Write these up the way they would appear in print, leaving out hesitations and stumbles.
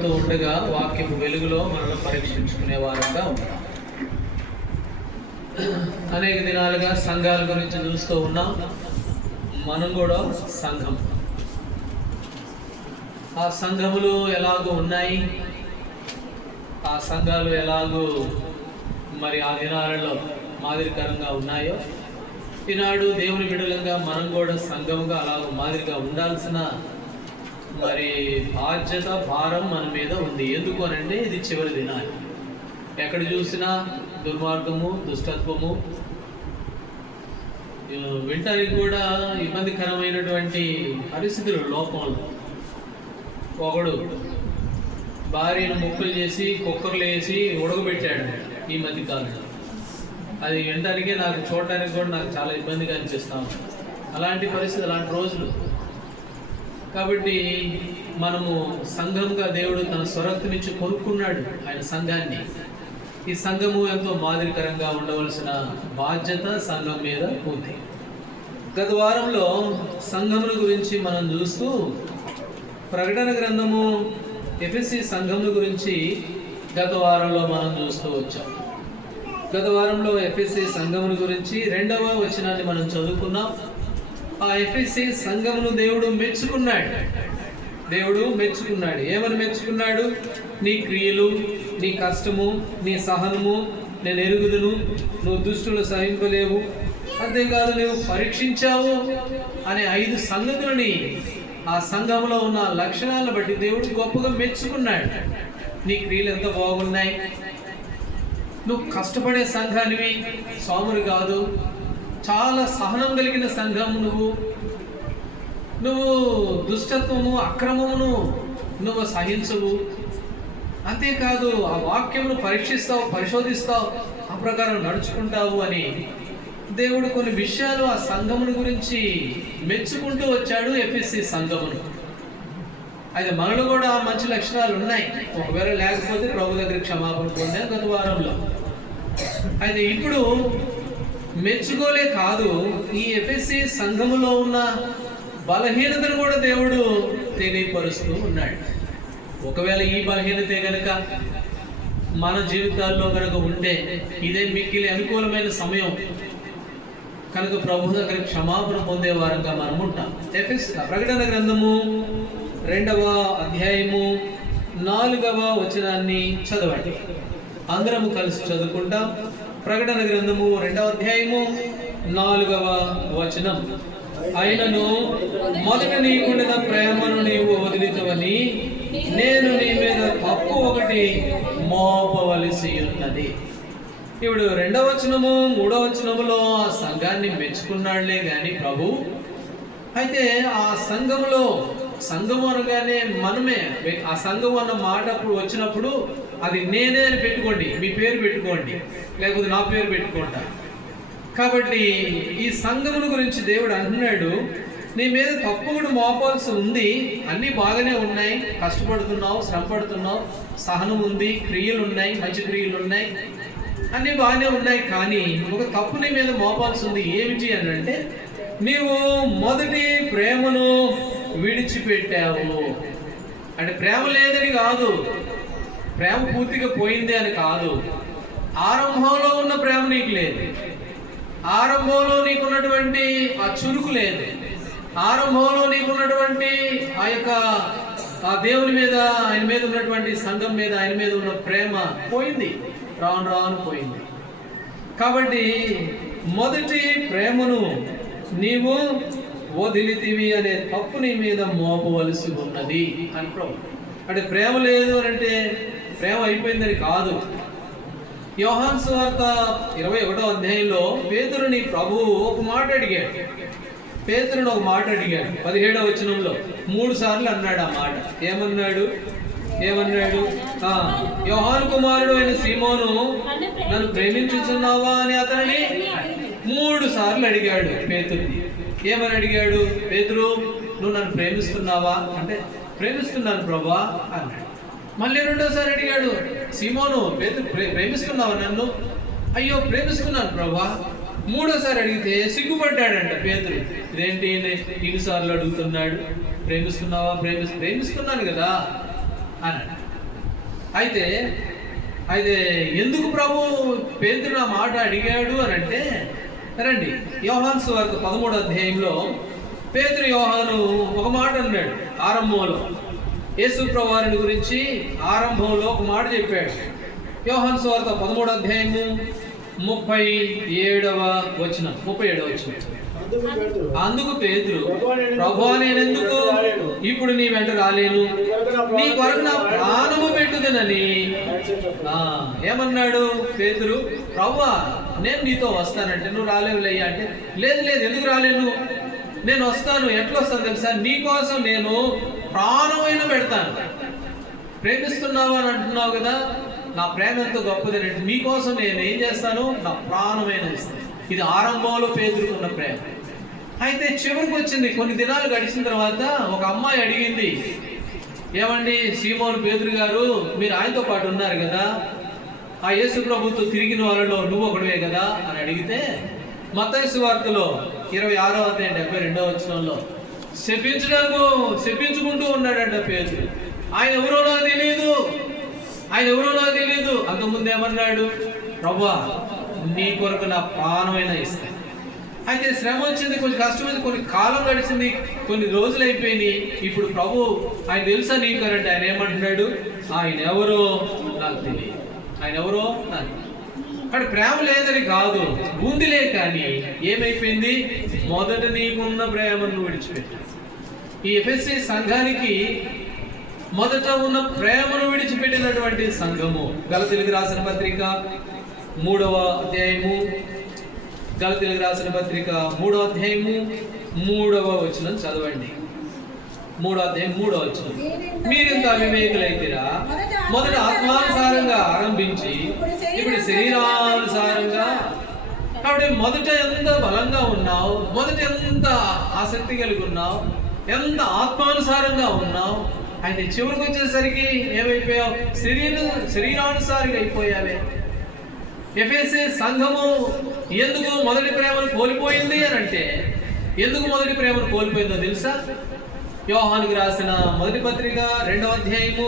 పడుతూ ఉండగా వాక్యపు వెలుగులో మనల్ని పరీక్షించుకునే వారంగా ఉంటాం. అనేక దినాలుగా సంఘాల గురించి చూస్తూ ఉన్నాం. మనం కూడా సంఘం, ఆ సంఘములు ఎలాగో ఉన్నాయి, ఆ సంఘాలు ఎలాగో మరి ఆ దినాలలో మాదిరికరంగా ఉన్నాయో, ఈనాడు దేవుని బిడ్డలంగా మనం కూడా సంఘముగా అలాగ మాదిరిగా ఉండాల్సిన మరి బాధ్యత, భారం మన మీద ఉంది. ఎందుకు అనంటే ఇది చివరి దినాలు. ఎక్కడ చూసినా దుర్మార్గము, దుష్టత్వము, వింటానికి కూడా ఇబ్బందికరమైనటువంటి పరిస్థితులు. లోకంలో ఒకడు భార్యను ముక్కలు చేసి కుక్కర్లు వేసి ఉడకబెట్టాడు ఈ మధ్య కాలంలో. అది వినడానికే నాకు, చూడటానికి కూడా నాకు చాలా ఇబ్బందిగా అనిపిస్తాం. అలాంటి పరిస్థితి, అలాంటి రోజులు. కాబట్టి మనము సంఘంగా దేవుడు తన స్వరక్తినిచ్చి కొనుక్కున్నాడు ఆయన సంఘాన్ని. ఈ సంఘము ఎంతో మాదిరికరంగా ఉండవలసిన బాధ్యత సంఘం మీద ఉంది. గత వారంలో సంఘముల గురించి మనం చూస్తూ ప్రకటన గ్రంథము ఎఫెసీ సంఘముల గురించి గత వారంలో మనం చూస్తూ వచ్చాం. గత వారంలో ఎఫెసీ సంఘముల గురించి 2వ వచనాన్ని మనం చదువుకున్నాం. ఆ ఎఫెసీ సంఘమును దేవుడు మెచ్చుకున్నాడు. దేవుడు మెచ్చుకున్నాడు. ఏమని మెచ్చుకున్నాడు? నీ క్రియలు, నీ కష్టము, నీ సహనము నేను ఎరుగుదును, నువ్వు దుష్టులు సహింపలేవు, అంతేకాదు నువ్వు పరీక్షించావు అనే 5 సంగతులని, ఆ సంఘంలో ఉన్న లక్షణాలను బట్టి దేవుడు గొప్పగా మెచ్చుకున్నాడు. నీ క్రియలు ఎంత బాగున్నాయి, నువ్వు కష్టపడే సంఘానివి, సోములు కాదు, చాలా సహనం కలిగిన సంఘం నువ్వు దుష్టత్వము, అక్రమమును నువ్వు సహించవు, అంతేకాదు ఆ వాక్యమును పరీక్షిస్తావు, పరిశోధిస్తావు, ఆ ప్రకారం నడుచుకుంటావు అని దేవుడు కొన్ని విషయాలు ఆ సంఘమును గురించి మెచ్చుకుంటూ వచ్చాడు. ఎఫెసీ సంఘమును. అయితే మనలో కూడా మంచి లక్షణాలు ఉన్నాయి. ఒకవేళ లేకపోతే ప్రభు దగ్గర క్షమాపణ పొందాం గత వారంలో. అయితే ఇప్పుడు మెచ్చుకోలే కాదు, ఈ ఎఫెసీ సంఘములో ఉన్న బలహీనతను కూడా దేవుడు తెలియపరుస్తూ ఉన్నాడు. ఒకవేళ ఈ బలహీనతే కనుక మన జీవితాల్లో కనుక ఉంటే ఇదే మిక్కిలి అనుకూలమైన సమయం కనుక ప్రభు దగ్గర క్షమాపణ పొందే వారంగా మనం ఉంటాం. ప్రకటన గ్రంథము 2వ అధ్యాయము 4వ వచనాన్ని చదవండి. అందరము కలిసి చదువుకుంటాం. ప్రకటన గ్రంథము 2వ అధ్యాయము 4వ వచనం. అయినను మొదట నీకుండిన ప్రేమను నీవు వదిలితవని నేను నీ మీద తప్పు ఒకటి మోపవలసి ఉన్నది. ఇప్పుడు 2వ వచనము 3వ వచనములో ఆ సంఘాన్ని మెచ్చుకున్నాడులే కానీ ప్రభు. అయితే ఆ సంఘము అనగానే మనమే, ఆ సంఘం అన్న మాట అప్పుడు వచ్చినప్పుడు అది నేనే అని పెట్టుకోండి, మీ పేరు పెట్టుకోండి, లేకపోతే నా పేరు పెట్టుకుంటా. కాబట్టి ఈ సంఘముల గురించి దేవుడు అంటున్నాడు, నీ మీద తప్పు కూడా మోపాల్సి ఉంది. అన్నీ బాగానే ఉన్నాయి, కష్టపడుతున్నావు, శ్రమ పడుతున్నావు, సహనం ఉంది, క్రియలు ఉన్నాయి, మంచి క్రియలు ఉన్నాయి, అన్నీ బాగానే ఉన్నాయి. కానీ ఒక తప్పు నీ మీద మోపాల్సి ఉంది. ఏమిటి అని అంటే, నీవు మొదటి ప్రేమను విడిచిపెట్టావు. అంటే ప్రేమ లేదని కాదు, ప్రేమ పూర్తిగా పోయింది అని కాదు. ఆరంభంలో ఉన్న ప్రేమ నీకు లేదు, ఆరంభంలో నీకున్నటువంటి ఆ చురుకు లేదు, ఆరంభంలో నీకున్నటువంటి ఆ యొక్క ఆ దేవుని మీద, ఆయన మీద ఉన్నటువంటి సంఘం మీద, ఆయన మీద ఉన్న ప్రేమ పోయింది, రాను రాను పోయింది. కాబట్టి మొదటి ప్రేమను నీవు వదిలితివి అనే తప్పు నీ మీద మోపవలసి ఉన్నది అని ప్రభు. అంటే ప్రేమ లేదు అని అంటే ప్రేమ అయిపోయిందని కాదు. యోహాను సువార్త 21వ అధ్యాయంలో పేతురుని ప్రభువు ఒక మాట అడిగాడు. పేతురుని ఒక మాట అడిగాడు. 17వ వచనంలో 3 సార్లు అన్నాడు ఆ మాట. ఏమన్నాడు? యోహాను కుమారుడు అయిన సీమోను, నన్ను ప్రేమించుచున్నావా అని అతనిని 3 సార్లు అడిగాడు పేతురుని. ఏమని అడిగాడు? పేతురు, నువ్వు నన్ను ప్రేమిస్తున్నావా అంటే, ప్రేమిస్తున్నాను ప్రభా అన్నాడు. మళ్ళీ 2వసారి అడిగాడు, సీమోను, పేతురు ప్రేమిస్తున్నావా నన్ను? అయ్యో ప్రేమిస్తున్నాను ప్రభా. 3వసారి అడిగితే సిగ్గుపడ్డాడంట పేతురు. ఇదేంటి ఇన్నిసార్లు అడుగుతున్నాడు, ప్రేమిస్తున్నావా? ప్రేమిస్తున్నాను కదా అన్నాడు. అయితే అయితే ఎందుకు ప్రభు పేతురు ఆ మాట అడిగాడు అని అంటే, రండి యోహాను సువార్త 13వ అధ్యాయంలో పేతురు యోహాను ఒక మాట అన్నాడు. ఆరంభంలో యేసు ప్రభువారిని గురించి ఆరంభంలో ఒక మాట చెప్పాడు. యోహాను సువార్త 13వ అధ్యాయము 37వ వచనం. అందుకు పేతురు, ప్రభువా నేనెందుకు ఇప్పుడు నీ వెంట రాలేను, నీ కొరకు నా ప్రాణము పెట్టుదనని ఏమన్నాడు పేతురు. ప్రభువా నేను నీతో వస్తానంటే నువ్వు రాలేవులయ్యా అంటే, లేదు లేదు ఎందుకు రాలేను, నేను వస్తాను. ఎట్లా వస్తాను తెలుసా, నీ కోసం నేను ప్రాణమైనా పెడతాను. ప్రేమిస్తున్నావు అని అంటున్నావు కదా, నా ప్రేమ ఎంతో గొప్పది అంటే మీకోసం నేను ఏం చేస్తాను, నా ప్రాణమైన ఇస్తాను. ఇది ఆరంభంలో పేతురుకున్న ప్రేమ. అయితే చివరికి వచ్చింది, కొన్ని దినాలు గడిచిన తర్వాత ఒక అమ్మాయి అడిగింది, ఏమండి సీమోను పేతురు గారు, మీరు ఆయనతో పాటు ఉన్నారు కదా, ఆ యేసు ప్రభుతో తిరిగిన వాళ్ళలో నువ్వు ఒకడివే కదా అని అడిగితే, మత్తయి సువార్తలో 26వ అధ్యాయం 72వ వచనంలో శపించుకుంటూ ఉన్నాడంట పేతురు. ఆయన ఎవరో నాకు తెలియదు. అంతకుముందు ఏమన్నాడు, ప్రభువా నీ కొరకు నా ప్రాణమైనా ఇస్తాను. అయితే శ్రమ వచ్చింది, కొంచెం కష్టం వచ్చింది, కొన్ని కాలం గడిచింది, కొన్ని రోజులు అయిపోయినాయి. ఇప్పుడు ప్రభు ఆయన తెలుసా నీకు అంటే ఆయన ఏమంటున్నాడు, ఆయన ఎవరో నాకు తెలియదు. అక్కడ ప్రేమ లేదని కాదు, ఉందిలే, కానీ ఏమైపోయింది, మొదట నీకున్న ప్రేమను విడిచిపెట్టాడు. ఈ ఎఫెసీ సంఘానికి మొదట ఉన్న ప్రేమను విడిచిపెట్టినటువంటి సంఘము. గలతీయులకు రాసిన పత్రిక 3వ అధ్యాయము, గలతీయులకు రాసిన పత్రిక 3వ అధ్యాయము 3వ వచనం చదవండి. 3వ అధ్యాయం 3వ వచనం. మీరింత అవివేకులైతేరా, మొదట ఆత్మానుసారంగా ఆరంభించి ఇప్పుడు శరీరానుసారంగా. కాబట్టి మొదట ఎంత బలంగా ఉన్నావు, మొదట ఎంత ఆసక్తి కలిగి ఉన్నావు, ఎంత ఆత్మానుసారంగా ఉన్నావు, అయితే చివరికి వచ్చేసరికి ఏమైపోయావు, శరీరానుసారిగా అయిపోయావే. ఎఫెసీ సంఘము ఎందుకు మొదటి ప్రేమను కోల్పోయింది అని అంటే, ఎందుకు మొదటి ప్రేమను కోల్పోయిందో తెలుసా? యోహానుకి రాసిన మొదటి పత్రిక 2వ అధ్యాయము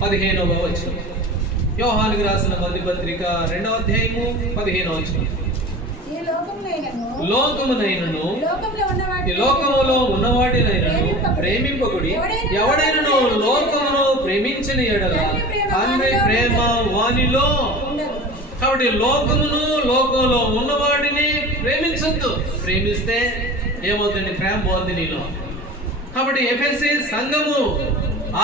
15వ వచనం. యోహానుకి రాసిన మొదటి పత్రిక 2వ అధ్యాయము 15వ వచనం. లోకమునైనను ఈ లోకములో ఉన్నవాటినైనను ప్రేమింపకుడి, ఎవడైనను లోకమును ప్రేమించిన ఎడల తండ్రి ప్రేమ వానిలో. కాబట్టి లోకంలో ఉన్నవాడిని ప్రేమించొద్దు. ప్రేమిస్తే ఏమవుతుంది, ప్రేమ పోతుంది నీలో. కాబట్టి ఎఫెసీ సంఘము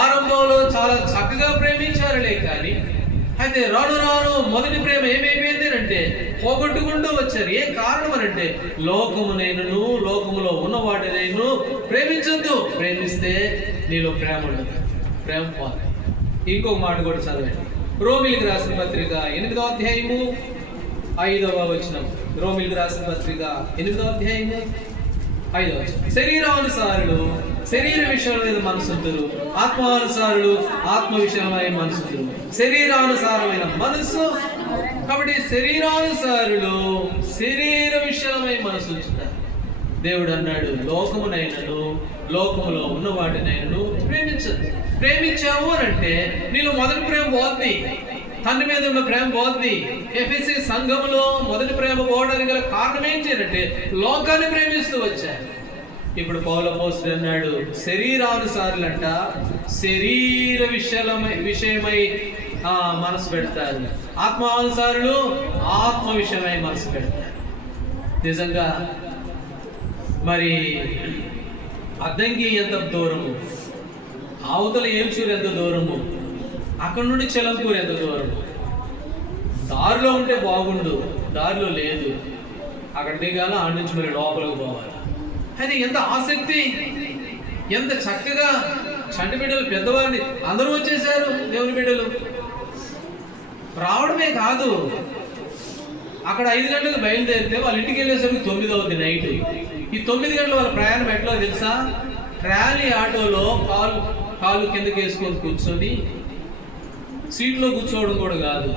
ఆరంభంలో చాలా చక్కగా ప్రేమించారులే, కానీ అయితే రాను రాను మొదటి ప్రేమ ఏమైపోయింది అంటే పోగొట్టుకుంటూ వచ్చారు. ఏ కారణం అనంటే, లోకమునైనను లోకములో ఉన్నవాడినైను ప్రేమించొద్దు. ప్రేమిస్తే నీలో ప్రేమ ఉండదు, ప్రేమ పోతుంది. ఇంకొక మాట కూడా చదవండి. రోమిలికి రాసిన పత్రిక 8వ అధ్యాయము 5వ వచనం. రోమిలికి రాసిన పత్రిక 8వ అధ్యాయము 5వ వచనం. శరీరానుసారులు శరీర విషయం మీద మనసుంటారు, ఆత్మానుసారులు ఆత్మ విషయమై మనసుంటారు. శరీరానుసారమైన మనసు. కాబట్టి శరీరానుసారులు శరీర విషయమై మనసు ఉంచుతారు. దేవుడు అన్నాడు, లోకమునైనను లోకములో ఉన్న వాటినైనను ప్రేమించదు. ప్రేమించావు అని అంటే నీలో మొదటి ప్రేమ పోద్ది, తండ్రి మీద ఉన్న ప్రేమ పోద్ది. ఎఫెసీ సంఘములో మొదటి ప్రేమ పోవడానికి గల కారణం ఏంటి అంటే, లోకాన్ని ప్రేమిస్తూ వచ్చారు. ఇప్పుడు పౌలు అపోస్తలుడు అన్నాడు, శరీరానుసారులంట శరీర విషయమై మనసు పెడతారు, ఆత్మానుసారులు ఆత్మ విషయమై మనసు పెడతారు. నిజంగా మరి అద్దంకి ఎంత దూరము, అవతల ఏమ్చూరు ఎంత దూరము, అక్కడ నుండి చెలంకూరు ఎంత దూరము. దారిలో ఉంటే బాగుండు, దారిలో లేదు, అక్కడ దిగాల, ఆడ నుంచి మరి లోపలికి పోవాలి. అది ఎంత ఆసక్తి, ఎంత చక్కగా. చంటి బిడ్డలు పెద్దవారిని అందరూ వచ్చేసారు, దేవుని బిడ్డలు రావడమే కాదు, అక్కడ 5 గంటలకు బయలుదేరితే వాళ్ళ ఇంటికి వెళ్ళేసరికి 9 అవుతుంది నైట్. ఈ 9 గంటల వాళ్ళ ప్రయాణం ఎట్లా తెలుసా? ట్రాలీ ఆటోలో కాలు కిందకి వేసుకొని కూర్చొని సీట్లో కూర్చోవడం కూడా కాదు.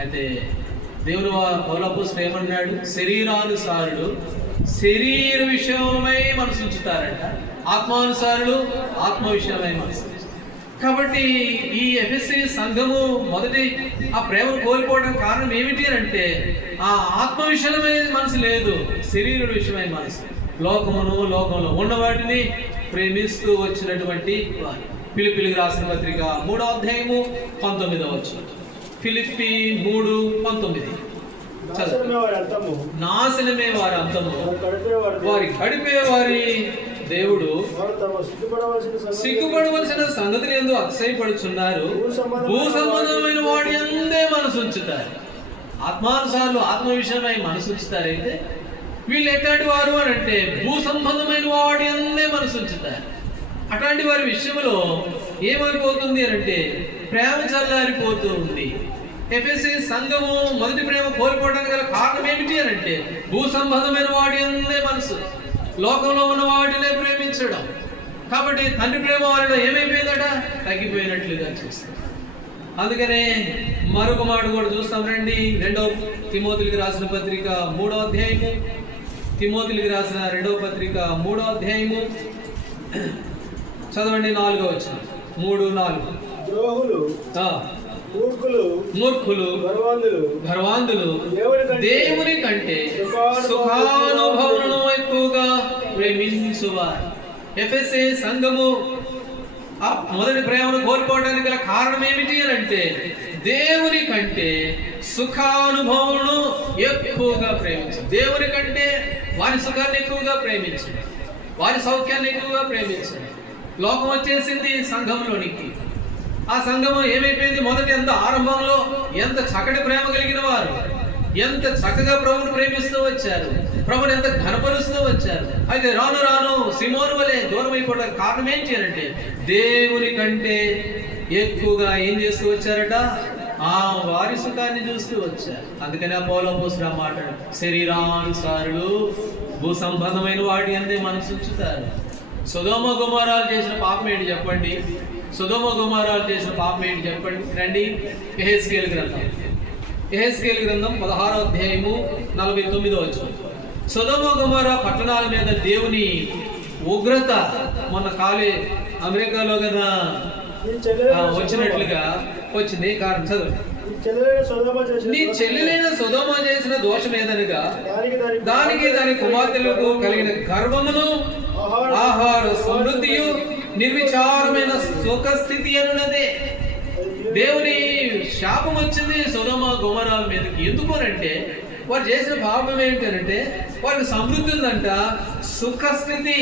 అయితే దేవుడు పౌలు అపోస్తలుడు ఏమన్నాడు, శరీరానుసారుడు శరీర విషయమై మనసు ఉంచుతారంట, ఆత్మానుసారులు ఆత్మ విషయమై మనసు. కాబట్టి ఈ ఎఫెసీ సంఘము మొదటి ఆ ప్రేమను కోల్పోవడానికి కారణం ఏమిటి అని అంటే ఆ ఆత్మ విషయమైన మనసు లేదు, శరీర విషయమైన మనసు, లోకంలో ఉన్న వాటిని ప్రేమిస్తూ వచ్చినటువంటి వారు. ఫిలిప్పీలకు రాసిన పత్రిక 3వ అధ్యాయము 19వ వచనం. ఫిలిప్పీ 3:19. నాశనమే వారి అంతము, వారి గడిపే వారి దేవుడు సిగ్గుపడవలసిన సంగతిని యందు అతిశయపడుచున్నారు, భూ సంబంధమైన వాడి అందే మనసు ఉంచుతారు. ఆత్మానుసారులు ఆత్మ విషయమై మనసు ఉంచుతారైతే వీళ్ళు ఎట్లాంటి వారు అని అంటే భూ సంబంధమైన వాడి అందే మనసు ఉంచుతారు. అట్లాంటి వారి విషయంలో ఏమైపోతుంది అని అంటే ప్రేమ చల్లారిపోతూ ఉంది. ఎఫెసీ సంఘము మొదటి ప్రేమ కోల్పోవడానికి గల కారణం ఏమిటి అని అంటే భూ సంబంధమైన వాడి అందే మనసు, లోకంలో ఉన్న వాటినే ప్రేమించడం. కాబట్టి తండ్రి ప్రేమ వారిలో ఏమైపోయిందట, తగ్గిపోయినట్లుగా చూస్తాం. అందుకనే మరొక మాట కూడా చూస్తాం రండి. 2వ తిమోతికి రాసిన పత్రిక 3వ అధ్యాయము, తిమోతికి రాసిన 2వ పత్రిక 3వ అధ్యాయము చదవండి 4వ వచనం. 3:4. మూర్ఖులు గర్వాంధులు దేవుని కంటే సుఖానుభవములను ఎక్కువగా ప్రేమించువారు. ఎఫెసీ సంఘము ఆ మొదటి ప్రేమను కోల్పోవడానికి గల కారణం ఏమిటి అని అంటే దేవుని కంటే సుఖానుభవములను ఎక్కువగా ప్రేమించు. దేవుని కంటే వారి సుఖాన్ని ఎక్కువగా ప్రేమించు, వారి సౌఖ్యాన్ని ఎక్కువగా ప్రేమించు. లోకం వచ్చేసింది సంఘంలోనికి. ఆ సంఘము ఏమైపోయింది, మొదటి ఎంత ఆరంభంలో ఎంత చక్కటి ప్రేమ కలిగిన వారు, ఎంత చక్కగా ప్రభుని ప్రేమిస్తూ వచ్చారు, ప్రభుని ఎంత ఘనపరుస్తూ వచ్చారు. అయితే రాను రాను సిమోను వలె దూరం అయిపోవడానికి కారణం ఏంటి అంటే దేవుని కంటే ఎక్కువగా ఏం చేస్తూ వచ్చారట, ఆ వారి సుఖాన్ని చూస్తూ వచ్చారు. అందుకని ఆ పౌలపోస్తుడు మాట్లాడు, శరీరానుసారులు భూ సంబంధమైన వాడి అందే మనసు ఉంచుతారు. సొదొమ గొమొరాలు చేసిన పాపం ఏంటి చెప్పండి, సొదొమ గొమొరాలు చేసిన పాపం ఏంటి చెప్పండి రండి. యెహెజ్కేలు గ్రంథం 16వ అధ్యాయము 49వ వచనం. సొదొమ గొమొరా పట్టణాల మీద దేవుని ఉగ్రత మొన్న అమెరికాలో కదా వచ్చినట్లుగా వచ్చింది. కారణం చదువు. నీ చెల్లెలైన సొదొమ చేసిన దోషం ఏదనగా దానికి దాని కుమార్తెలకు కలిగిన గర్వమును ఆహార సమృద్ధియు నిర్విచారమైన సుఖస్థితి అనున్నదే. దేవుని శాపం వచ్చింది సొదొమ గొమొరాల మీదకి. ఎందుకోనంటే వారు చేసిన పాపం ఏంటంటే వారికి సమృద్ధి ఉందంట, సుఖస్థితి.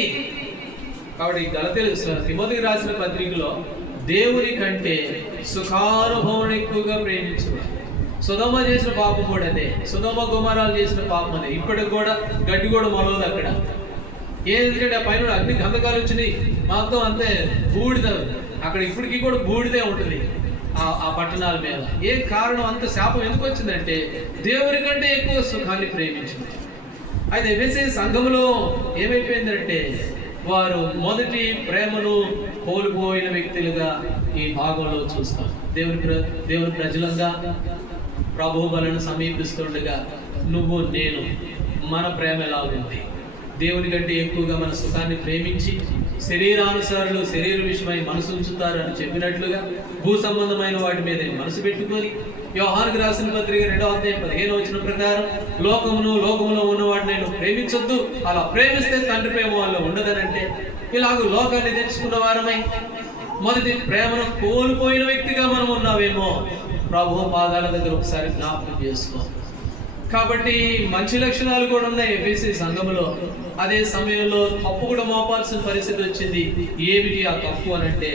కాబట్టి గలతీయులు తిమోతికి రాసిన పత్రికలో దేవుని కంటే సుఖానుభవం ఎక్కువగా ప్రేమించు. సొదొమ చేసిన పాపం కూడా అదే, సొదొమ గొమొరాలు చేసిన పాపం అదే. ఇప్పటికి కూడా గడ్డి కూడా మొలవదు అక్కడ. ఎందుకంటే ఆ పైన అగ్ని గంధకాలు వచ్చినాయి, మొత్తం అంతే బూడిద. అక్కడ ఇప్పటికీ కూడా బూడిదే ఉంటుంది ఆ పట్టణాల మీద. ఏ కారణం, అంత శాపం ఎందుకు వచ్చిందంటే దేవుని కంటే ఎక్కువ సుఖాన్ని ప్రేమించింది. అయితే ఎఫెసీ సంఘములో ఏమైపోయిందంటే వారు మొదటి ప్రేమను కోల్పోయిన వ్యక్తులుగా ఈ భాగంలో చూస్తాం. దేవుని ప్రజలంగా ప్రభువు బలను సమీపిస్తుండగా నువ్వు నేను మన ప్రేమ ఎలా ఉంది, దేవుని కంటే ఎక్కువగా మన సుఖాన్ని ప్రేమించి శరీరానుసారులు శరీర విషయమై మనసు ఉంచుతారు అని చెప్పినట్లుగా భూ సంబంధమైన వాటి మీద మనసు పెట్టుకొని యోహానుకు రాసిన పత్రిక 2వ అధ్యాయం 15వ వచనం ప్రకారం లోకములో ఉన్న వాటిని నేను ప్రేమించొద్దు, అలా ప్రేమిస్తే తండ్రి ప్రేమ వాళ్ళు ఉండదనంటే ఇలాగ లోకాన్ని తెచ్చుకున్న వారమై మొదటి ప్రేమను కోల్పోయిన వ్యక్తిగా మనం ఉన్నావేమో ప్రభు పాదాల దగ్గర ఒకసారి జ్ఞాపకం చేసుకో. కాబట్టి మంచి లక్షణాలు కూడా ఉన్నాయి ఎఫెసీ సంఘములో. అదే సమయంలో తప్పు కూడా మోపాల్సిన పరిస్థితి వచ్చింది. ఏమిటి ఆ తప్పు అని అంటే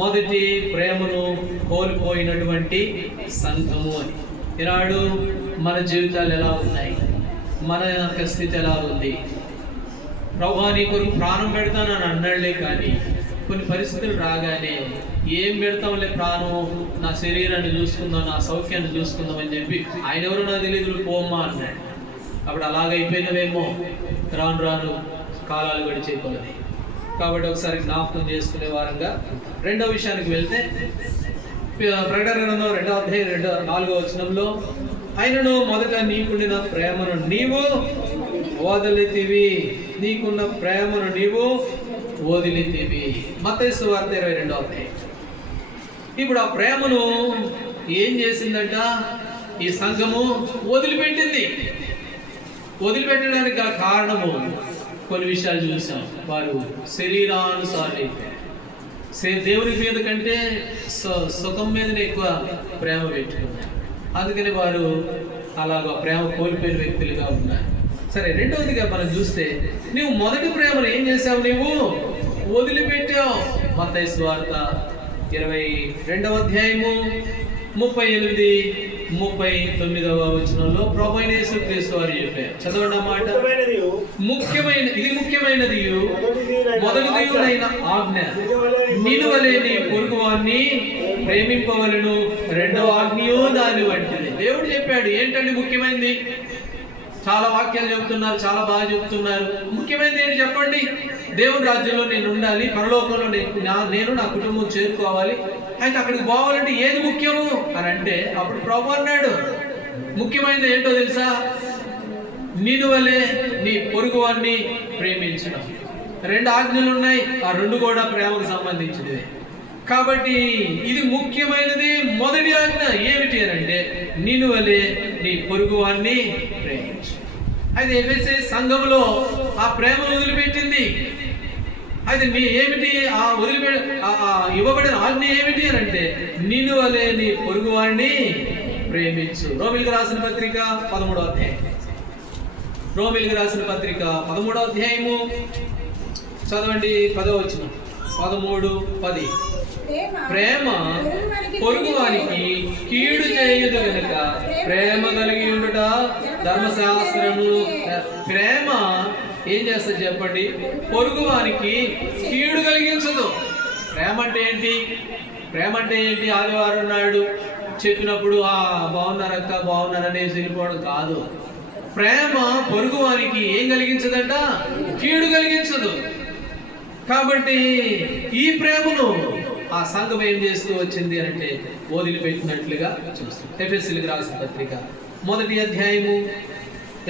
మొదటి ప్రేమను కోల్పోయినటువంటి సంఘము అని. ఈనాడు మన జీవితాలు ఎలా ఉన్నాయి, మన యొక్క స్థితి ఎలా ఉంది? ప్రభువా నీ కొరకు ప్రాణం పెడతానని అన్నాడులే, కానీ కొన్ని పరిస్థితులు రాగానే ఏం పెడతాంలే ప్రాణం, నా శరీరాన్ని చూసుకుందాం, నా సౌఖ్యాన్ని చూసుకుందాం అని చెప్పి ఆయన ఎవరో నాకు తెలియదు పోమ్మా అన్నాడు. అప్పుడు అలాగైపోయినవేమో రాను రాను కాలాలు గడిచే కొలది. కాబట్టి ఒకసారి జ్ఞాపకం చేసుకునే వారంగా రెండో విషయానికి వెళ్తే ప్రకటన గ్రంథం 2వ అధ్యాయం 4వ వచనంలో ఆయనను మొదట నీకుండిన ప్రేమను నీవు వదిలితివి, నీకున్న ప్రేమను నీవు వదిలితివి. మత్తయి సువార్త 22వ అధ్యాయం ఇప్పుడు ఆ ప్రేమను ఏం చేసిందంట ఈ సంఘము? వదిలిపెట్టింది. వదిలిపెట్టడానికి గల కారణము కొన్ని విషయాలు చూసాం. వారు శరీరానుసారి దేవుని మీద కంటే సుఖం మీదనే ఎక్కువ ప్రేమ పెట్టుకున్నారు. అందుకని వారు అలాగా ప్రేమ కోల్పోయిన వ్యక్తులుగా ఉన్నారు. సరే, రెండవదిగా మనం చూస్తే నువ్వు మొదటి ప్రేమను ఏం చేసావు? నువ్వు వదిలిపెట్టావు. మత్తయి సువార్త 22వ అధ్యాయము 38-39వ వచనంలో ప్రభువైన యేసుక్రీస్తు వారు చెప్పారు. చదవండి ఆ మాట. ముఖ్యమైనది మొదటిదైన ఆజ్ఞ, నిన్ను వలె నీ పొరుగువాన్ని ప్రేమింపవలను. రెండవ ఆజ్ఞయో దాని వంటిది. దేవుడు చెప్పాడు. ఏంటండి ముఖ్యమైనది? చాలా వాక్యాలు చెబుతున్నారు, చాలా బాగా చెబుతున్నారు. ముఖ్యమైనది ఏంటి చెప్పండి? దేవుని రాజ్యంలో నేను ఉండాలి, పరలోకంలో నేను నా కుటుంబం చేరుకోవాలి. అయితే అక్కడికి పోవాలంటే ఏది ముఖ్యము అని అంటే అప్పుడు ప్రభు అన్నాడు, ముఖ్యమైనది ఏంటో తెలుసా? నిన్ను వలె నీ పొరుగువాన్ని ప్రేమించడం. 2 ఆజ్ఞలు ఉన్నాయి. ఆ 2 కూడా ప్రేమకు సంబంధించినవి. కాబట్టి ఇది ముఖ్యమైనది. మొదటి ఆజ్ఞ ఏమిటి అని అంటే నిన్ను వలె నీ పొరుగువాన్ని ప్రేమించు. అయితే ఎఫెసీ సంఘంలో ఆ ప్రేమను వదిలిపెట్టింది. అయితే ఏమిటి ఆ ఇవ్వబడిన ఆజ్ఞ ఏమిటి అని అంటే నిన్ను వలె నీ పొరుగువాన్ని ప్రేమించు. రోమిలికి రాసిన పత్రిక 13వ అధ్యాయం. రోమిలికి రాసిన పత్రిక 13వ అధ్యాయము చదవండి. 10వ వచనం. 13:10. ప్రేమ పొరుగువానికి కీడు చేయదు గనుక ప్రేమ కలిగి ఉండుట ధర్మశాస్త్రము. ప్రేమ ఏం చేస్తుంది చెప్పండి? పొరుగువానికి కీడు కలిగించదు. ప్రేమ అంటే ఏంటి? ప్రేమ అంటే ఏంటి? ఆదివారం నాడు చెప్పినప్పుడు బాగున్నారక్క బాగున్నారనేసి వెళ్ళిపోవడం కాదు. ప్రేమ పొరుగువానికి ఏం కలిగించదంట? కీడు కలిగించదు. కాబట్టి ఈ ప్రేమను ఆ సంఘం ఏం చేస్తూ వచ్చింది అంటే వదిలిపెట్టినట్లుగా చూస్తుంది. ఎఫెసీయులకు రాసిన పత్రిక 1వ అధ్యాయము.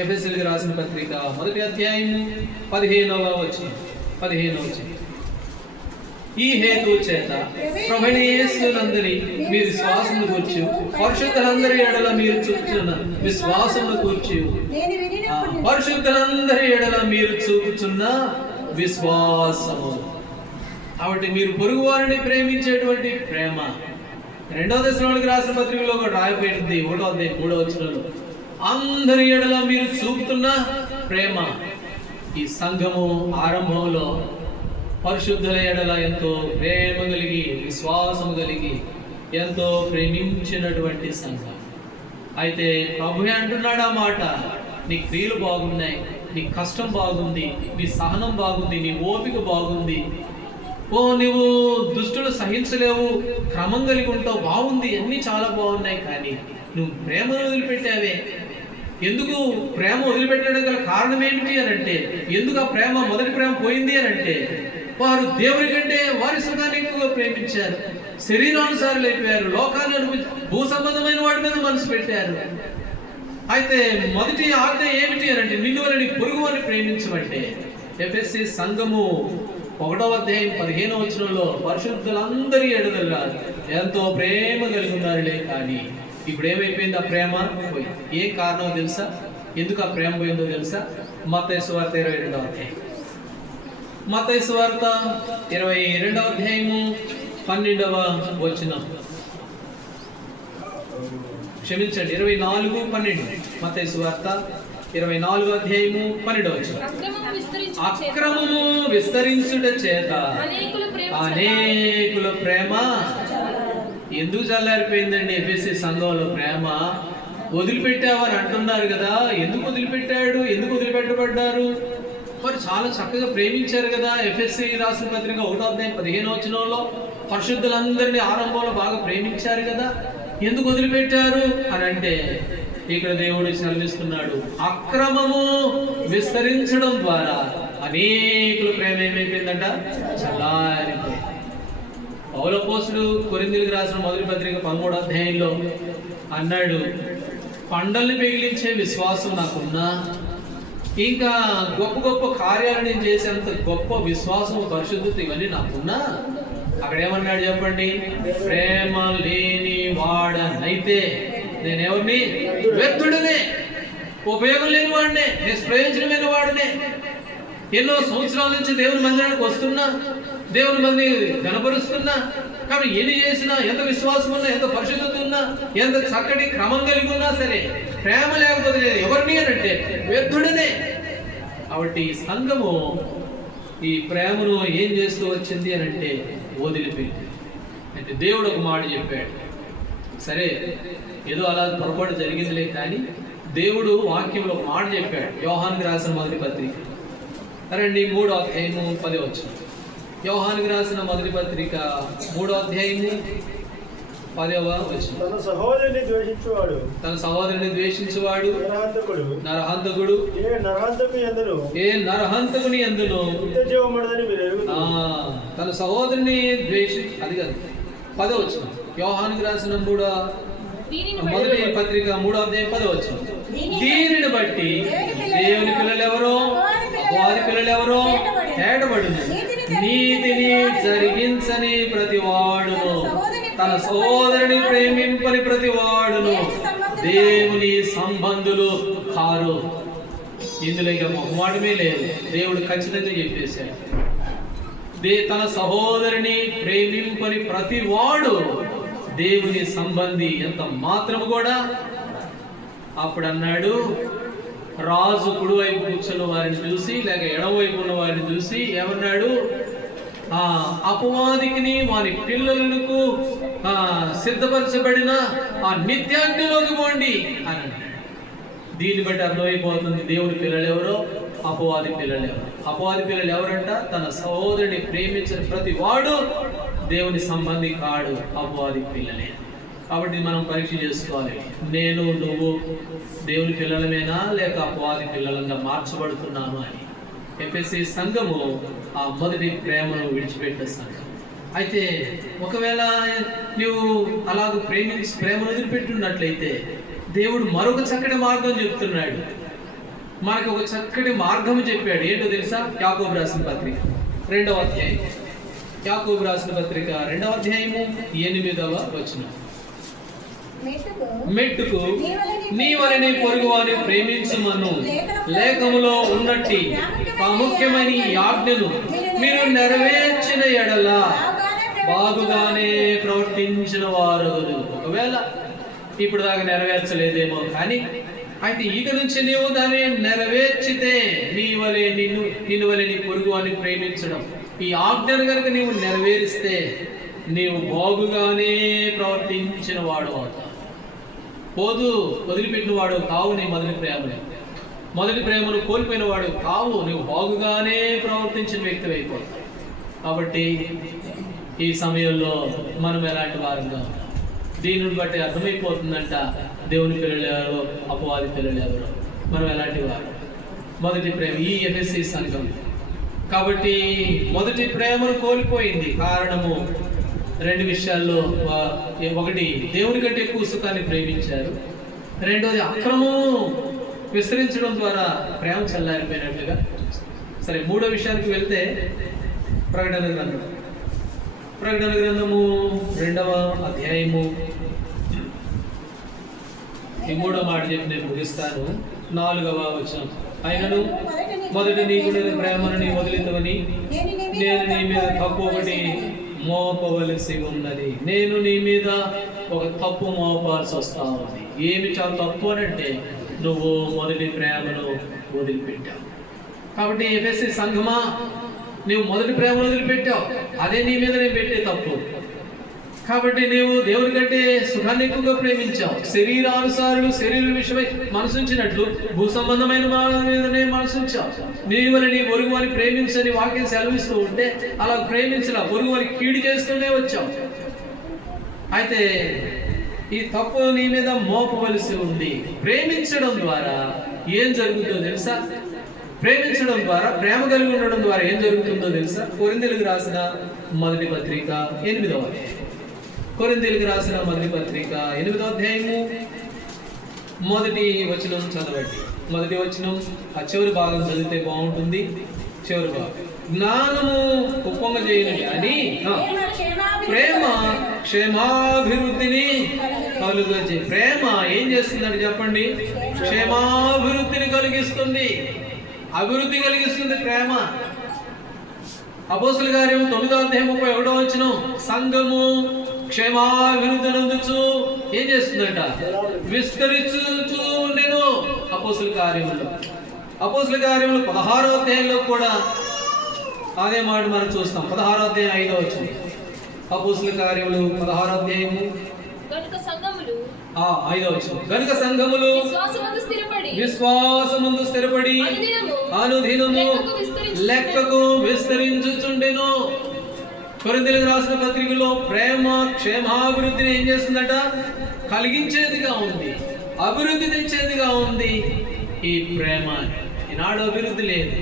ఎఫెసీయులకు రాసిన పత్రిక 1వ అధ్యాయము 15వ వచనం. ఈ హేతు చేత ప్రభువైన యేసునందరి మీరు విశ్వాసమును కూర్చు పరిశుద్ధులందరి ఎడల మీరు చూపుచున్న విశ్వాసమును కూర్చు పరిశుద్ధులందరి ఎడల మీరు చూపుచున్న విశ్వాసము. కాబట్టి మీరు పొరుగు వారిని ప్రేమించేటువంటి ప్రేమ 2వ దశలోనికి రాసిన పత్రికలో కూడా రాయబడింది. 1వ అధ్యాయం 3వ వచనంలో అందరి ఎడల మీరు చూపుతున్న ప్రేమ. ఈ సంఘము ఆరంభంలో పరిశుద్ధుల ఎడల ఎంతో ప్రేమ కలిగి విశ్వాసము కలిగి ఎంతో ప్రేమించినటువంటి సంఘం. అయితే ప్రభు అంటున్నాడు ఆ మాట, నీ క్రియలు బాగున్నాయి, నీ కష్టం బాగుంది, నీ సహనం బాగుంది, నీ ఓపిక బాగుంది, నువ్వు దుష్టులు సహించలేవు, క్రమం కలిగి ఉంటావు, బాగుంది, అన్నీ చాలా బాగున్నాయి. కానీ నువ్వు ప్రేమను వదిలిపెట్టావే. ఎందుకు ప్రేమ వదిలిపెట్టడం గల కారణం ఏమిటి అని అంటే, ఎందుకు ఆ ప్రేమ మొదటి ప్రేమ పోయింది అని అంటే వారు దేవుని కంటే వారి సుఖాన్ని ఎక్కువగా ప్రేమించారు, శరీరానుసారులు అయిపోయారు, లోకాన్ని భూ సంబంధమైన వాటి మీద మనసు పెట్టారు. అయితే మొదటి ఆజ్ఞ ఏమిటి అని అంటే నిన్ను వలె నీ పొరుగువారిని ప్రేమించమంటే ఎఫెసీ సంఘము 1వ అధ్యాయం 15వ వచనంలో పరిశుద్ధులందరి ఎడల ఎంతో ప్రేమ కలిగి ఉన్నారులే. కానీ ఇప్పుడు ఏమైపోయింది? ఆ ప్రేమ పోయింది. ఏం కారణం తెలుసా? ఎందుకు ఆ ప్రేమ పోయిందో తెలుసా? మత్తయి సువార్త 22వ అధ్యాయం. మత్తయి సువార్త 22వ అధ్యాయము 12వ వచనం. క్షమించండి, 24:12. మత్తయి సువార్త 24వ అధ్యాయము 12వ వచనం. అక్రమము విస్తరించుట చేత అనేకుల ప్రేమ ఎందుకు చల్లారిపోయిందండి? ఎఫెసీ సంఘంలో ప్రేమ వదిలిపెట్టావని అంటున్నారు కదా. ఎందుకు వదిలిపెట్టాడు? ఎందుకు వదిలిపెట్టబడ్డారు? మరి చాలా చక్కగా ప్రేమించారు కదా. ఎఫెసీ రాసిన పత్రిక 1వ అధ్యాయం 15వ వచనంలో పరిశుద్ధులందరినీ ఆరంభంలో బాగా ప్రేమించారు కదా. ఎందుకు వదిలిపెట్టారు అని అంటే ఇక్కడ దేవుడు సెలవిస్తున్నాడు, అక్రమము విస్తరించడం ద్వారా అనేకుల ప్రేమ ఏమైపోయిందంట? చల్లారిపోయింది. పౌలు అపోస్తలుడు కొరింథీయులకు రాసిన మొదటి పత్రిక 13వ అధ్యాయంలో అన్నాడు, పండల్ని మిగిలించే విశ్వాసం నాకున్నా, ఇంకా గొప్ప గొప్ప కార్యాలు నేను చేసేంత గొప్ప విశ్వాసము పరిశుద్ధత ఇవన్నీ నాకున్నా, అక్కడ ఏమన్నాడు చెప్పండి? ప్రేమ లేని వాడనైతే నేనెవరిని? వ్యర్థుడనే, ఉపయోగం లేని వాడినే, నిష్ప్రయోజనమైన వాడినే. ఎన్నో సంవత్సరాల నుంచి దేవుని మందిరానికి వస్తున్నా, దేవుని మంది కనపరుస్తున్నా, కానీ ఎన్ని చేసినా, ఎంత విశ్వాసం ఉన్నా, ఎంత పరిశుద్ధత ఉన్నా, ఎంత చక్కటి క్రమం కలిగి ఉన్నా సరే ప్రేమ లేకపోతే నేను ఎవరిని అంటే వ్యర్థుడనే. కాబట్టి సంఘము ఈ ప్రేమను ఏం చేస్తూ వచ్చింది అని అంటే వదిలిపెట్టి. అంటే దేవుడు ఒక మాట చెప్పాడు, సరే ఏదో అలా పొరపాటు జరిగిందిలే, కానీ దేవుడు వాక్యంలో ఒక మాట చెప్పాడు. యోహానుకి రాసిన మొదటి పత్రిక రండి 3వ అధ్యాయము 10వ వచనం. యోహానుకి రాసిన మొదటి పత్రిక 3వ అధ్యాయము 10వ వచనం. తన సహోదరుని ద్వేషించువాడు నరహంతకుడు, ఏ నరహంతకుని యందును తన సహోదరుని అది కాదు 10వ వచనం. యోహానుకి రాసిన మొదటి పత్రిక 3వ అధ్యాయం 10వ వచనం. దీనిని బట్టి దేవుని పిల్లలు ఎవరో వారి పిల్లలు ఎవరో తేటబడును. నీతిని జరిగించని ప్రతి వాడును, తన సోదరుని ప్రేమింపని ప్రతి వాడును దేవుని సంబంధులు కారు. ఇందులో ఇక మొహమాటమే లేదు, దేవుడు ఖచ్చితంగా చెప్పేశాడు. తన సహోదరుని ప్రేమింపని ప్రతి వాడు దేవుని సంబంధి ఎంత మాత్రము కూడా. అప్పుడు అన్నాడు, రాజు కుడివైపు కూర్చున్న వారిని చూసి లేక ఎడవైపు ఉన్న వారిని చూసి ఏమన్నాడు? అపవాదికిని వారి పిల్లలకు సిద్ధపరచబడిన ఆ నిత్యాగ్నిలోకి పోండి అని అన్నాడు. దీన్ని బట్టి అర్థమైపోతుంది దేవుని పిల్లలు ఎవరో, అపవాది పిల్లలు ఎవరు. అపవాది పిల్లలు ఎవరంట? తన సహోదరుని ప్రేమించిన ప్రతి వాడు దేవుని సంబంధి కాడు, అపవాది పిల్లలే. కాబట్టి మనం పరీక్ష చేసుకోవాలి, నేను నువ్వు దేవుని పిల్లలమేనా లేక అపవాది పిల్లలంగా మార్చబడుతున్నాను అని. ఎఫెసీ సంఘము ఆ మొదటి ప్రేమను విడిచిపెట్టే సంఘం. అయితే ఒకవేళ నువ్వు అలాగ ప్రేమను వదిలిపెట్టున్నట్లయితే దేవుడు మరొక చక్కటి మార్గం చెప్తున్నాడు. మనకు ఒక చక్కటి మార్గం చెప్పాడు. ఏంటో తెలుసా? యాకోబు రాసిన పత్రిక 2వ అధ్యాయం. యాకోబు రాసిన పత్రిక 2వ అధ్యాయము 8వ వచనం. మెట్టుకు నీ వలె పొరుగువాని ప్రేమించుమను లేఖములో ఉన్నట్టి ప్రాముఖ్యమైన ఈ ఆజ్ఞను మీరు నెరవేర్చిన ఎడల బాగుగానే ప్రవర్తించిన వారు. ఒకవేళ ఇప్పుడు దాకా నెరవేర్చలేదేమో, కానీ అయితే ఇక నుంచి నీవు దాన్ని నెరవేర్చితే నిన్ను వలె నీ పొరుగు అని ప్రేమించడం, ఈ ఆజ్ఞను కనుక నీవు నెరవేరిస్తే నీవు బాగుగానే ప్రవర్తించిన వాడు అవుతావు. వదిలిపెట్టిన వాడు కావు నీ మొదటి ప్రేమను కోల్పోయిన వాడు కావు, నువ్వు బాగుగానే ప్రవర్తించిన వ్యక్తి అయిపోతావు. కాబట్టి ఈ సమయంలో మనం ఎలాంటి వారంగా, దీనిని బట్టి అర్థమైపోతుందంట దేవుని పిల్లలు ఎవరో అపవాది పిల్లలు ఎవరో, మనం ఎలాంటి వారు. మొదటి ప్రేమ ఈ ఎఫెసీ సంఘం. కాబట్టి మొదటి ప్రేమను కోల్పోయింది. కారణము 2 విషయాల్లో. ఒకటి, దేవుని కంటే ఎక్కువ సుఖాన్ని ప్రేమించారు. రెండోది, అక్రమము విస్తరించడం ద్వారా ప్రేమ చల్లారిపోయినట్లుగా. సరే, 3వ విషయానికి వెళ్తే ప్రకటన గ్రంథము 2వ అధ్యాయము. ఈ 3వ మాట చెప్పి నేను ముగిస్తాను. 4వ వచనం. ఆయనను మొదట నీకు ప్రేమను నీ వదిలితవని నేను నీ మీద తప్పు ఒకటి మోపవలసి ఉన్నది. నేను నీ మీద ఒక తప్పు మోపాల్సి వస్తా ఉంది. ఏమి చాలా తప్పు అని అంటే నువ్వు మొదటి ప్రేమను వదిలిపెట్టావు. కాబట్టి ఎఫెసీ సంఘమా, నువ్వు మొదటి ప్రేమను వదిలిపెట్టావు, అదే నీ మీద నేను పెట్టే తప్పు. కాబట్టి నీవు దేవుని కంటే సుఖాన్ని ఎక్కువగా ప్రేమించావు. శరీరానుసారులు శరీర విషయమై మనసుంచినట్లు భూ సంబంధమైన మీదనే మనసుంచావు. నీ వల్ల నీ పొరుగు వారిని ప్రేమించని వాక్యం సెలవిస్తూ ఉంటే అలా ప్రేమించలా, పొరుగు వారికి కీడు చేస్తూనే వచ్చావు. అయితే ఈ తప్పు నీ మీద మోపవలసి ఉంది. ప్రేమించడం ద్వారా ఏం జరుగుతుందో తెలుసా? ప్రేమించడం ద్వారా, ప్రేమ కలిగి ఉండడం ద్వారా ఏం జరుగుతుందో తెలుసా? కొరింథీయులకు రాసిన మొదటి పత్రిక 8వ అధ్యాయం. కొరింథీయులకు రాసిన మొదటి పత్రిక 8వ అధ్యాయము మొదటి వచనం చదవండి. మొదటి వచనం ఆ చివరి భాగం చదివితే బాగుంటుంది. చివరి భాగం. జ్ఞానము ఉప్పొంగ చేయను కానీ ప్రేమ క్షేమాభివృద్ధిని కలుగజే. ప్రేమ ఏం చేస్తుందని చెప్పండి? క్షేమాభివృద్ధిని కలిగిస్తుంది, అభివృద్ధి కలిగిస్తుంది ప్రేమ. అపోస్తలుల కార్యము 9:31 సంఘము క్షేమాభివృద్ధి నందుచు ఏం చేస్తుందంట? విస్తరించుచు ఉండెను. అపోస్తలుల కార్యములు 16వ అధ్యాయంలో కూడా అదే మాట మనం చూస్తాం. 16వ అధ్యాయం 5వ వచనం. అపోస్తలుల కార్యములు 16వ అధ్యాయము 5వ వచనం. గనుక సంఘములు విశ్వాసమందు స్థిరపడి అనుదినము లెక్కకు విస్తరించుచుండెను. కొరింథీయులకు రాసిన పత్రికలో ప్రేమ క్షేమాభివృద్ధిని ఏం చేస్తుందట? కలిగించేదిగా ఉంది, అభివృద్ధి తెచ్చేదిగా ఉంది. ఈ ప్రేమ ఈనాడు అభివృద్ధి లేదు,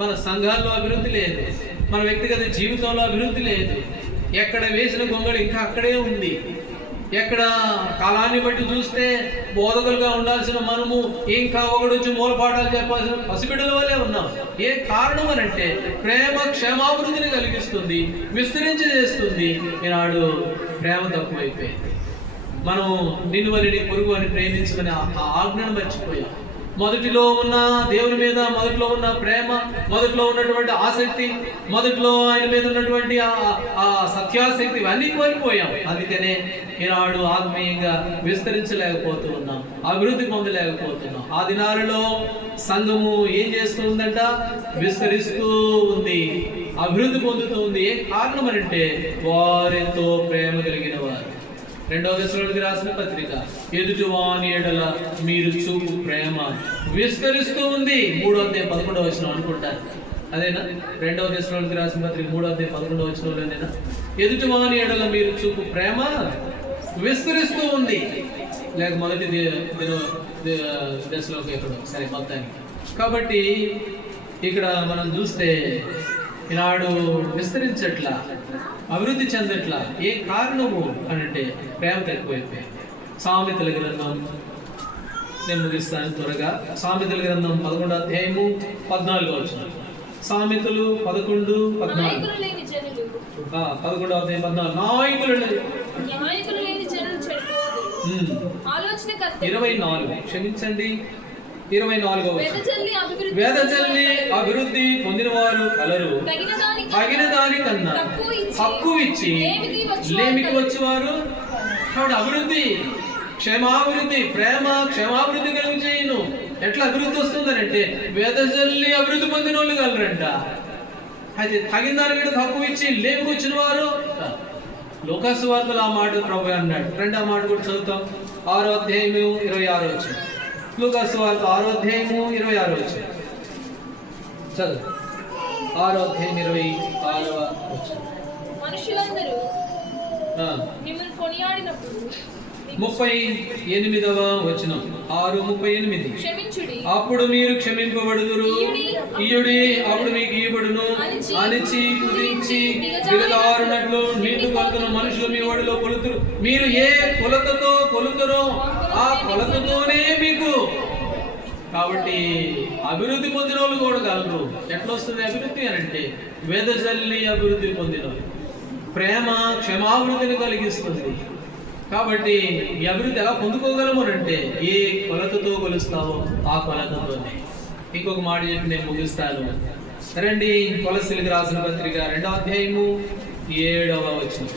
మన సంఘాల్లో అభివృద్ధి లేదు, మన వ్యక్తిగత జీవితంలో అభివృద్ధి లేదు. ఎక్కడ వేసిన గొంగళి ఇంకా అక్కడే ఉంది. ఎక్కడ కాలాన్ని బట్టి చూస్తే బోధకులుగా ఉండాల్సిన మనము ఇంకా ఒకడు వచ్చి మూలపాఠాలు చెప్పాల్సిన పసిబిడ్డల వల్లే ఉన్నాం. ఏ కారణం అని అంటే ప్రేమ క్షేమాభివృద్ధిని కలిగిస్తుంది, విస్తరించి చేస్తుంది. ఈనాడు ప్రేమ తక్కువైపోయింది. మనం నిన్ను వల్లి పొరుగు అని ప్రేమించుకుని ఆ ఆజ్ఞను మర్చిపోయాం. మొదటిలో ఉన్న దేవుని మీద మొదట్లో ఉన్న ప్రేమ, మొదట్లో ఉన్నటువంటి ఆసక్తి, మొదట్లో ఆయన మీద ఉన్నటువంటి ఆ సత్యాసక్తి ఇవన్నీ కోల్పోయాం. అందుకనే ఈనాడు ఆత్మీయంగా విస్తరించలేకపోతూ ఉన్నాం, అభివృద్ధి పొందలేకపోతున్నాం. ఆ దినాలలో సంఘము ఏం చేస్తుందంట? విస్తరిస్తూ ఉంది, అభివృద్ధి పొందుతూ ఉంది. ఏ కారణం అంటే వారితో ప్రేమ కలిగిన వారు. 2వ దశలోనికి రాసిన పత్రిక ఎదుటివాని ఎడల మీరు చూపు ప్రేమ విస్తరిస్తూ ఉంది. 3వ అధ్యాయం 11వ వచనం అనుకుంటారు. అదేనా? 2వ దశలోనికి రాసిన పత్రిక 3వ అధ్యాయం 11వ వచనంలోనేనా? ఎదుటివాని ఎడల మీరు చూపు ప్రేమ విస్తరిస్తూ ఉంది. లేక మొదటి దశలోకి ఎక్కడో సరే మొత్తానికి. కాబట్టి ఇక్కడ మనం చూస్తే ఈనాడు విస్తరించట్లా, అభివృద్ధి చెందట్లా. ఏ కారణము అనంటే ప్రేమ తక్కువైపోయింది. సామెతల గ్రంథం నేను ముగిస్తాను త్వరగా. సామెతల గ్రంథం 11వ అధ్యాయము 14వ వచనం. సామెతలు 11:14. 11వ అధ్యాయం 14. నాయకులు 24 క్షమించండి 24వ వచనం. వెదజల్లి అభివృద్ధి పొందిన వారు కలరు, తగిన దానికన్నా తక్కువ ఇచ్చి లేమికి వచ్చేవారు. కాబట్టి అభివృద్ధి క్షేమాభివృద్ధి, ప్రేమ క్షేమాభివృద్ధి కలిగి చేయను. ఎట్లా అభివృద్ధి వస్తుందనంటే వెదజల్లి అభివృద్ధి పొందిన వాళ్ళు కలరంట. అయితే తగిన దానికంటే తక్కువ ఇచ్చి లేమికి వచ్చిన వారు. లూకాసు వార్తలో ఆ మాట ప్రభు అన్నాడు. రెండో మాట కూడా చదువుతాం. 6వ అధ్యాయము 26వ వచనం. లూకాసు వార్త 6వ అధ్యాయము 26వ వచనం చదువు. 6వ అధ్యాయం 26వ వచనం. మనుషులందరూ మిమ్మల్ని కొనియాడినప్పుడు 38వ వచనం. 6:38. క్షమించుడి, అప్పుడు మీరు క్షమింపబడుదురు, ఇయుడి అప్పుడు మీకు ఇయ్యబడును. అణిచి కుదించి దిగజారునట్లు నిండు కొలతను మనుషులు మీ ఒడిలో కొలుతురు. మీరు ఏ కొలతతో కొలుతురో ఆ కొలతతోనే మీకు. కాబట్టి అభివృద్ధి పొందిన వాళ్ళు కూడా కలరు. ఎట్లా వస్తుంది అభివృద్ధి అని అంటే వెదజల్లి అభివృద్ధి పొందిన ప్రేమ క్షమాభివృద్ధిని కలిగిస్తుంది. కాబట్టి ఈ అభివృద్ధి ఎలా పొందుకోగలము అంటే ఏ కొలతతో కొలుస్తావో ఆ కొలతతోనే. ఇంకొక మాట చెప్పి నేను ముగిస్తాను. రండి కొలస్సీలకు రాసిన పత్రిక 2వ అధ్యాయము 7వ వచనం.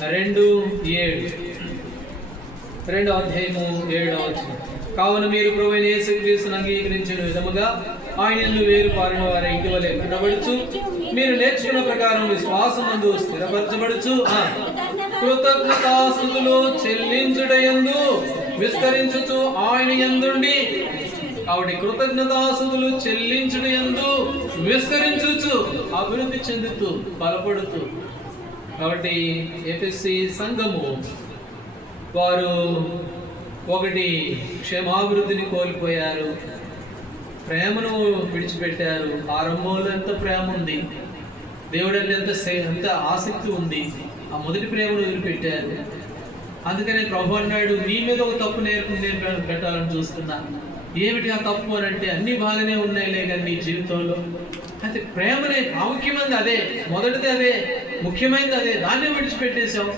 2:7. 2వ అధ్యాయము 7వ వచనం. కావున మీరు ప్రభువైన యేసుక్రీస్తును అంగీకరించిన విధముగా ఆయనను వేరు పారిన వారి ఇంటి వలె ఉండబడుచు, మీరు నేర్చుకున్న ప్రకారం విశ్వాసమందు స్థిరపరచబడుచు, కృతజ్ఞతాస్తుతులు చెల్లించుటయందు విస్తరించుచు ఆయన యందుండి. కాబట్టి కృతజ్ఞతాస్తుతులు చెల్లించుటయందు విస్తరించుచు అభివృద్ధి చెందుతూ బలపడుతూ. కాబట్టి ఎఫెసీ సంఘము వారు ఒకటి క్షేమాభివృద్ధిని కోల్పోయారు, ప్రేమను విడిచిపెట్టారు. ఆరంభంలో ఎంత ప్రేమ ఉంది, దేవుడు అంటే ఎంత ఆసక్తి ఉంది, ఆ మొదటి ప్రేమను వదిలిపెట్టారు. అందుకనే ప్రభు అన్నాడు, నీ మీద ఒక తప్పు నేను పెట్టాలని చూస్తున్నా. ఏమిటి ఆ తప్పు అని అంటే అన్ని బాగానే ఉన్నాయిలే కానీ నీ జీవితంలో అయితే ప్రేమనే ప్రాముఖ్యమైనది. అదే మొదటిది, అదే ముఖ్యమైనది అదే, దాన్నే విడిచిపెట్టేశావు.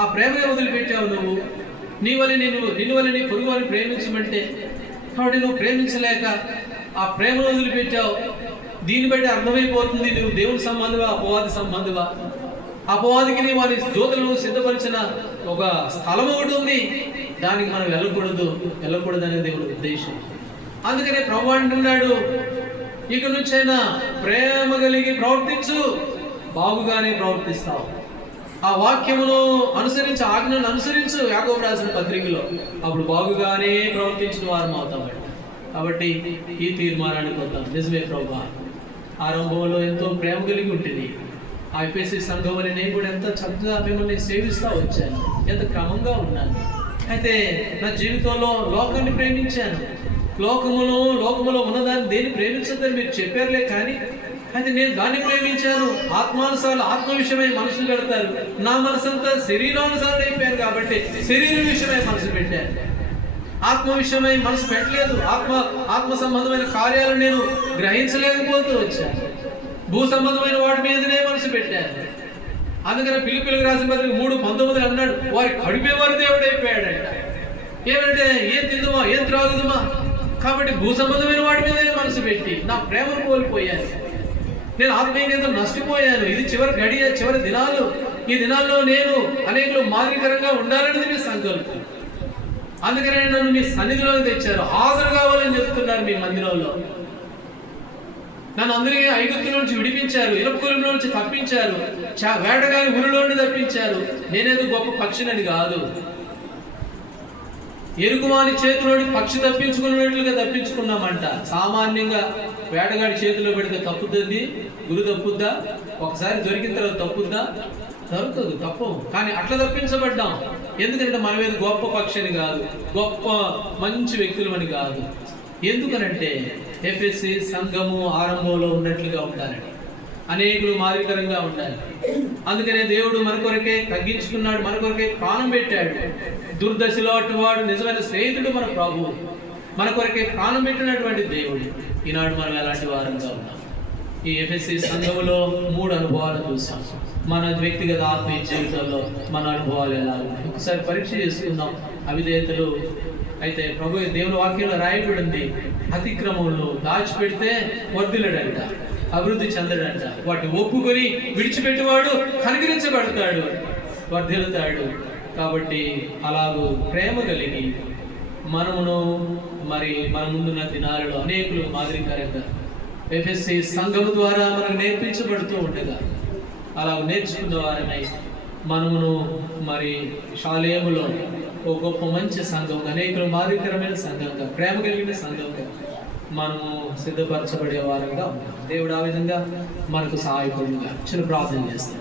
ఆ ప్రేమగా వదిలిపెట్టావు నువ్వు. నిన్ను వల్ల నీ పొరుగు వారిని ప్రేమించమంటే, కాబట్టి నువ్వు ప్రేమించలేక ఆ ప్రేమను వదిలిపెట్టావు. దీన్ని బట్టి అర్థమైపోతుంది నువ్వు దేవుని సంబంధమా అపవాది సంబంధమా. అపవాదికి నీ వారి దూతలను సిద్ధపరిచిన ఒక స్థలం ఒకటి ఉంది, దానికి మనం వెళ్ళకూడదు అనేది దేవుడి ఉద్దేశం. అందుకనే ప్రభువు అంటున్నాడు, ఇక నుంచైనా ప్రేమ కలిగి ప్రవర్తించు, బాగుగానే ప్రవర్తిస్తావు. ఆ వాక్యమును అనుసరించి, ఆజ్ఞను అనుసరించు, యాకోబు రాసిన పత్రికలో, అప్పుడు బాగుగానే ప్రవర్తించిన వారం అవుతామంట. కాబట్టి ఈ తీర్మానానికి వద్దాం. నిజమే ప్రభువా, ఆరంభంలో ఎంతో ప్రేమ కలిగి ఉంటుంది. ఆ ఎఫెసీ సంఘం అని నేను కూడా ఎంత చక్కగా మిమ్మల్ని సేవిస్తూ వచ్చాను, ఎంత క్రమంగా ఉన్నాను. అయితే నా జీవితంలో లోకాన్ని ప్రేమించాను. లోకములో ఉన్నదాన్ని దేన్ని ప్రేమించద్దని మీరు చెప్పారులే, కానీ అయితే నేను దాన్ని ప్రేమించాను. ఆత్మానుసారం, ఆత్మ విషయమై మనసులు పెడతారు. నా మనసంతా శరీరానుసారం అయిపోయాను కాబట్టి శరీరం విషయమై మనసు పెట్టాను. ఆత్మ విషయమై మనసు పెట్టలేదు. ఆత్మ సంబంధమైన కార్యాలు నేను గ్రహించలేకపోతూ వచ్చాను. భూ సంబంధమైన వాటి మీదనే మనసు పెట్టాను. అందుకని ఫిలిప్పీయులకు రాసిన పత్రిక 3:19 అన్నాడు, వారి కడిపేవారి దేవుడు అయిపోయాడంట. ఏమంటే ఏం తిందుమా, ఏం త్రాగుదుమా. కాబట్టి భూ సంబంధమైన వాటి మీదనే మనసు పెట్టి నా ప్రేమను కోల్పోయాను. నేను ఆత్మీయంగా నష్టపోయాను. ఇది చివరి గడియ, చివరి దినాలు. ఈ దినాల్లో నేను అనేకులు మాదిరికరంగా ఉండాలనేది మీ సంకల్పం. అందుకనే నన్ను మీ సన్నిధిలోకి తెచ్చారు. హాజరు కావాలని చెప్తున్నారు మీ మందిరంలో. నన్ను అందరికీ ఐగుప్తుల నుంచి విడిపించారు, ఇనపకులంలో నుంచి తప్పించారు, వేటగాని ఊరిలో నుండి తప్పించారు. నేనేదో గొప్ప పక్షినని కాదు, ఎరుకువాని చేతిలోని పక్షి తప్పించుకున్నట్లుగా తప్పించుకున్నామంట. సామాన్యంగా వేటగాడి చేతిలో పెడితే తప్పుద్ది, గురి తప్పుద్దా? ఒకసారి దొరికిన తర్వాత తప్పుద్దా? దొరకదు, తప్పు. కానీ అట్లా తప్పించబడ్డాం. ఎందుకంటే మనమేది గొప్ప పక్షిని కాదు, గొప్ప మంచి వ్యక్తులమని కాదు. ఎందుకనంటే ఎఫెసీ సంఘము ఆరంభంలో ఉన్నట్లుగా ఉండాలని, అనేకులు మాదిరికరంగా ఉండాలి. అందుకనే దేవుడు మన కొరకే తగ్గించుకున్నాడు, మన కొరకే ప్రాణం పెట్టాడు. దుర్దశలో అటువాడు నిజమైన స్నేహితుడు మన ప్రభువు. మన కొరకే ప్రాణం పెట్టినటువంటి దేవుడు. ఈనాడు మనం ఎలాంటి వారంగా ఉన్నాం. ఈ ఎఫెసీ సంఘములో 3 అనుభవాలు చూసాం. మన వ్యక్తిగత ఆత్మీయ జీవితంలో మన అనుభవాలు ఎలా ఉన్నాయి ఒకసారి పరీక్ష చేసుకుందాం. అవిధేయతలు అయితే ప్రభు దేవుని వాక్యంలో రాయబడింది, అతిక్రమంలో దాచిపెడితే వర్ధిల్లడంట, అభివృద్ధి చెందడంట. వాటిని ఒప్పుకొని విడిచిపెట్టేవాడు కనికరించబడతాడు, వర్ధిల్లుతాడు. కాబట్టి అలాగూ ప్రేమ కలిగి మనమును మన ముందున్న దినాలలో అనేకులు మాదిరికరంగా ఎఫెసీ సంఘము ద్వారా మనకు నేర్పించబడుతూ ఉండగా అలా నేర్చుకున్న వారినై మనమును శాలేములో ఒక గొప్ప మంచి సంఘంగా, అనేకులు మాదిరికరమైన సంఘంగా, ప్రేమ కలిగిన సంఘంగా మనము సిద్ధపరచబడే వారంగా ఉన్నాం. దేవుడు ఆ విధంగా మనకు సహాయపడుగా చిన్న ప్రార్థన చేస్తాం.